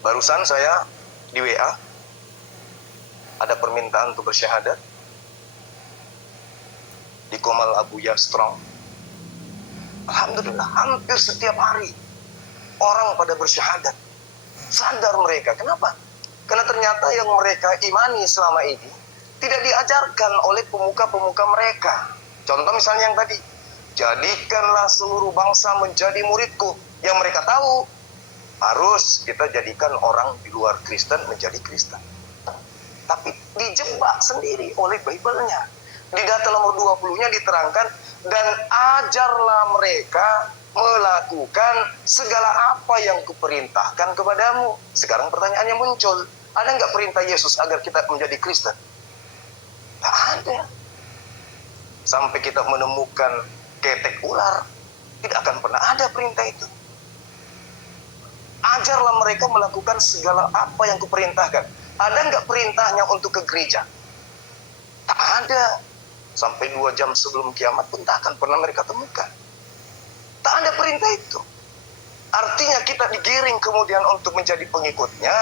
Barusan saya di WA ada permintaan untuk bersyahadat di Komal Abuya Strong. Alhamdulillah, hampir setiap hari orang pada bersyahadat. Sadar mereka. Kenapa? Karena ternyata yang mereka imani selama ini tidak diajarkan oleh pemuka-pemuka mereka. Contoh misalnya yang tadi, jadikanlah seluruh bangsa menjadi muridku. Yang mereka tahu, harus kita jadikan orang di luar Kristen menjadi Kristen. Tapi dijebak sendiri oleh Bible-nya. Di data nomor 20-nya diterangkan, dan ajarlah mereka melakukan segala apa yang kuperintahkan kepadamu. Sekarang pertanyaannya muncul, ada nggak perintah Yesus agar kita menjadi Kristen? Nggak ada. Sampai kita menemukan ketek ular, tidak akan pernah ada perintah itu. Ajarlah mereka melakukan segala apa yang kuperintahkan. Ada nggak perintahnya untuk ke gereja? Tak ada. Sampai 2 jam sebelum kiamat pun tak akan pernah mereka temukan. Tak ada perintah itu. Artinya kita digiring kemudian untuk menjadi pengikutnya,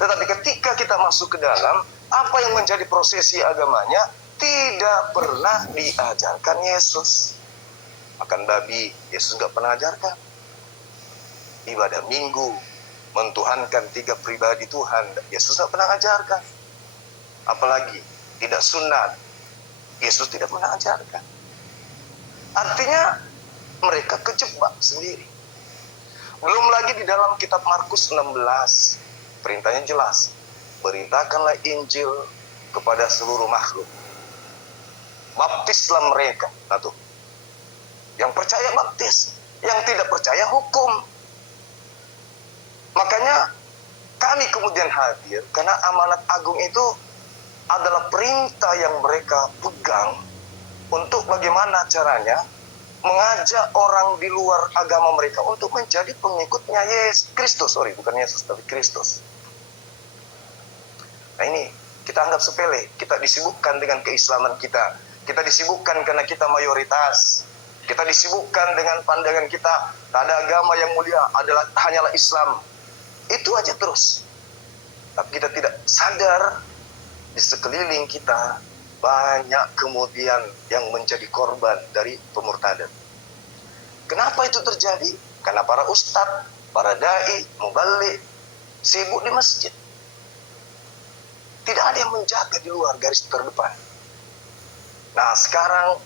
tetapi ketika kita masuk ke dalam, apa yang menjadi prosesi agamanya tidak pernah diajarkan Yesus. Makan babi, Yesus nggak pernah ajarkan. Ibadah minggu, mentuhankan 3 pribadi Tuhan, Yesus nggak pernah ajarkan. Apalagi tidak sunat, Yesus tidak pernah ajarkan. Artinya mereka kejebak sendiri. Belum lagi di dalam kitab Markus 16, perintahnya jelas, beritakanlah Injil kepada seluruh makhluk. Baptislah mereka. Nah tuh, yang percaya baptis, yang tidak percaya hukum. Makanya kami kemudian hadir karena amanat agung itu adalah perintah yang mereka pegang untuk bagaimana caranya mengajak orang di luar agama mereka untuk menjadi pengikutnya Yesus Kristus. Bukan Yesus tapi Kristus. Nah ini kita anggap sepele, kita disibukkan dengan keislaman kita. Kita disibukkan karena kita mayoritas. Kita disibukkan dengan pandangan kita, tak ada agama yang mulia, hanyalah Islam. Itu aja terus. Tapi kita tidak sadar di sekeliling kita banyak kemudian yang menjadi korban dari pemurtadan. Kenapa itu terjadi? Karena para ustadz, para dai, mubalik sibuk di masjid. Tidak ada yang menjaga di luar garis terdepan. Nah sekarang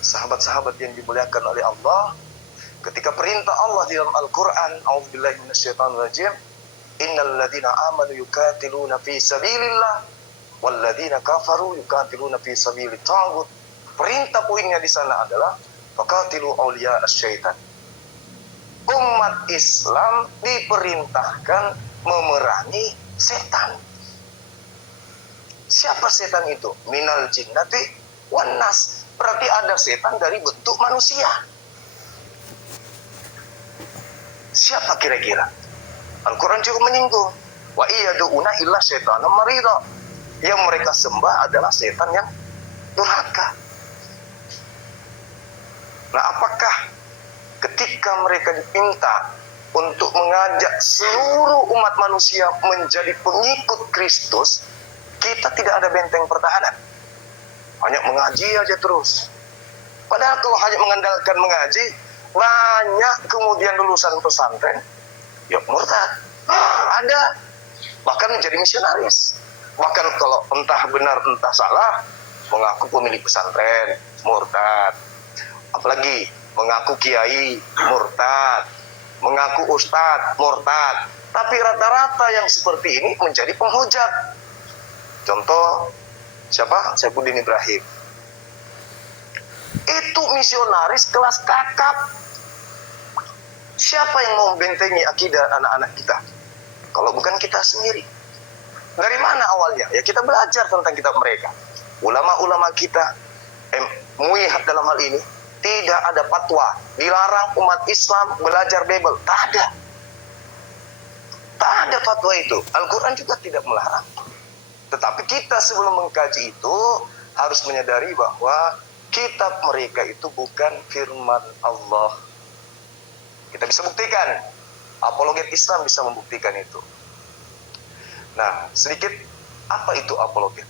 sahabat-sahabat yang dimuliakan oleh Allah, ketika perintah Allah di dalam Al-Quran, a'udzubillahi minasyaitonirrajim, innal ladzina amanu yuqatiluna fi sabilillah wal ladzina kafaru yuqatiluna fi sabilit taghut. Perintah poinnya di sana adalah faqatilu awliya asyaitan. Umat Islam diperintahkan memerangi setan. Siapa setan itu? Minal jinnati wan nas. Berarti ada setan dari bentuk manusia. Siapa kira-kira? Al-Quran juga menyinggung, wa iyadu'una illa syaitanam marida. Yang mereka sembah adalah setan yang durhaka. Nah, apakah ketika mereka dipinta untuk mengajak seluruh umat manusia menjadi pengikut Kristus, kita tidak ada benteng pertahanan? Hanya mengaji aja terus. Padahal kalau hanya mengandalkan mengaji, banyak kemudian lulusan pesantren ya murtad. Ada bahkan menjadi misionaris. Bahkan kalau entah benar entah salah, mengaku pemilik pesantren murtad. Apalagi mengaku kiai murtad, mengaku ustadz murtad. Tapi rata-rata yang seperti ini menjadi penghujat. Contoh siapa? Saifuddin Ibrahim. Itu misionaris kelas kakap. Siapa yang mau membentengi akidah anak-anak kita? Kalau bukan kita sendiri. Dari mana awalnya? Ya kita belajar tentang kitab mereka. Ulama-ulama kita, MUI dalam hal ini, tidak ada fatwa dilarang umat Islam belajar Bible. Tak ada. Tak ada fatwa itu. Al-Quran juga tidak melarang. Tetapi kita sebelum mengkaji itu harus menyadari bahwa kitab mereka itu bukan firman Allah. Kita bisa buktikan. Apologet Islam bisa membuktikan itu. Nah, sedikit apa itu apologet?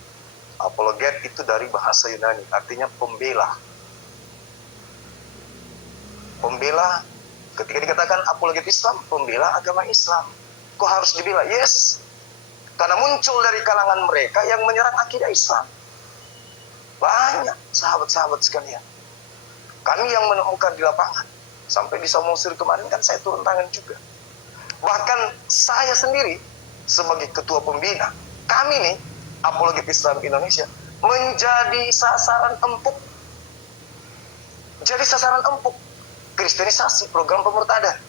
Apologet itu dari bahasa Yunani, artinya pembela. Pembela, ketika dikatakan apologet Islam, pembela agama Islam. Kok harus dibela? Yes, karena muncul dari kalangan mereka yang menyerang akidah Islam. Banyak sahabat-sahabat sekalian. Kami yang menemukan di lapangan. Sampai di Samosir kemarin kan saya turun tangan juga. Bahkan saya sendiri sebagai ketua pembina, kami nih, Apologet Islam Indonesia, menjadi sasaran empuk. Jadi sasaran empuk kristenisasi program pemurtadan.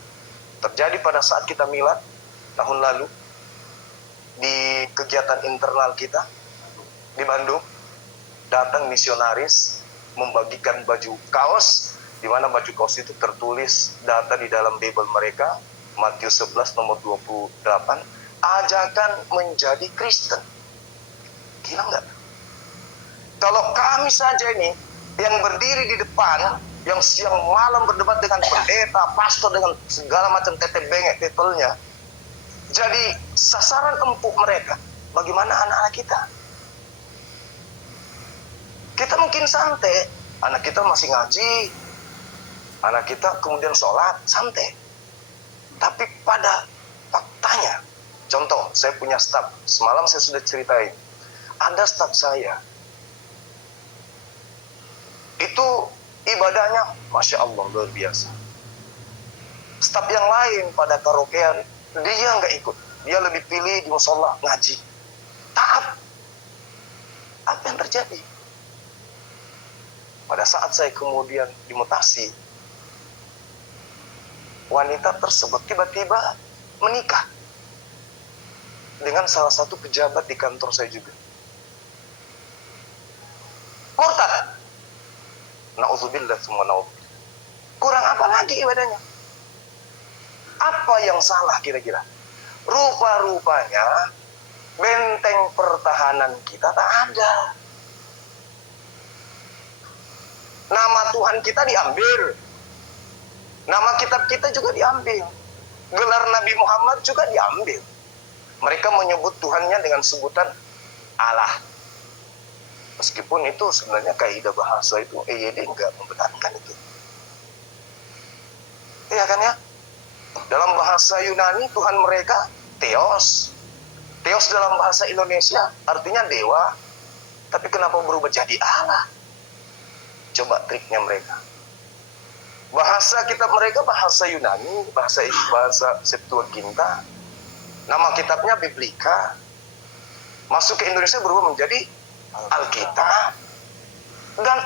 Terjadi pada saat kita milad tahun lalu di kegiatan internal kita di Bandung, datang misionaris membagikan baju kaos, di mana baju kaos itu tertulis data di dalam Bible mereka, Matius 11 nomor 28, ajakan menjadi Kristen. Gila nggak? Kalau kami saja ini yang berdiri di depan, yang siang malam berdebat dengan pendeta, pastor, dengan segala macam tete bengek titelnya, jadi sasaran empuk mereka, bagaimana anak-anak kita? Kita mungkin santai, anak kita masih ngaji, anak kita kemudian sholat, santai. Tapi pada faktanya, contoh, saya punya staf, semalam saya sudah ceritain, ada staf saya, itu ibadahnya Masya Allah luar biasa. Staf yang lain pada karaokean, dia nggak ikut, dia lebih pilih di musola ngaji. Taat. Apa yang terjadi? Pada saat saya kemudian dimutasi, wanita tersebut tiba-tiba menikah dengan salah satu pejabat di kantor saya juga. Murtad. Na'udzubillah summa na'udzubillah. Kurang apa lagi ibadahnya? Apa yang salah kira-kira? Rupa-rupanya benteng pertahanan kita tak ada. Nama Tuhan kita diambil. Nama kitab kita juga diambil. Gelar Nabi Muhammad juga diambil. Mereka menyebut Tuhannya dengan sebutan Allah. Meskipun itu sebenarnya kaidah bahasa itu EYD enggak membenarkan itu. Iya kan ya? Dalam bahasa Yunani Tuhan mereka Theos. Theos dalam bahasa Indonesia artinya dewa. Tapi kenapa berubah jadi Allah? Coba triknya mereka. Bahasa kitab mereka bahasa Yunani, bahasa Septuaginta. Nama kitabnya Biblika. Masuk ke Indonesia berubah menjadi Alkitab. Dan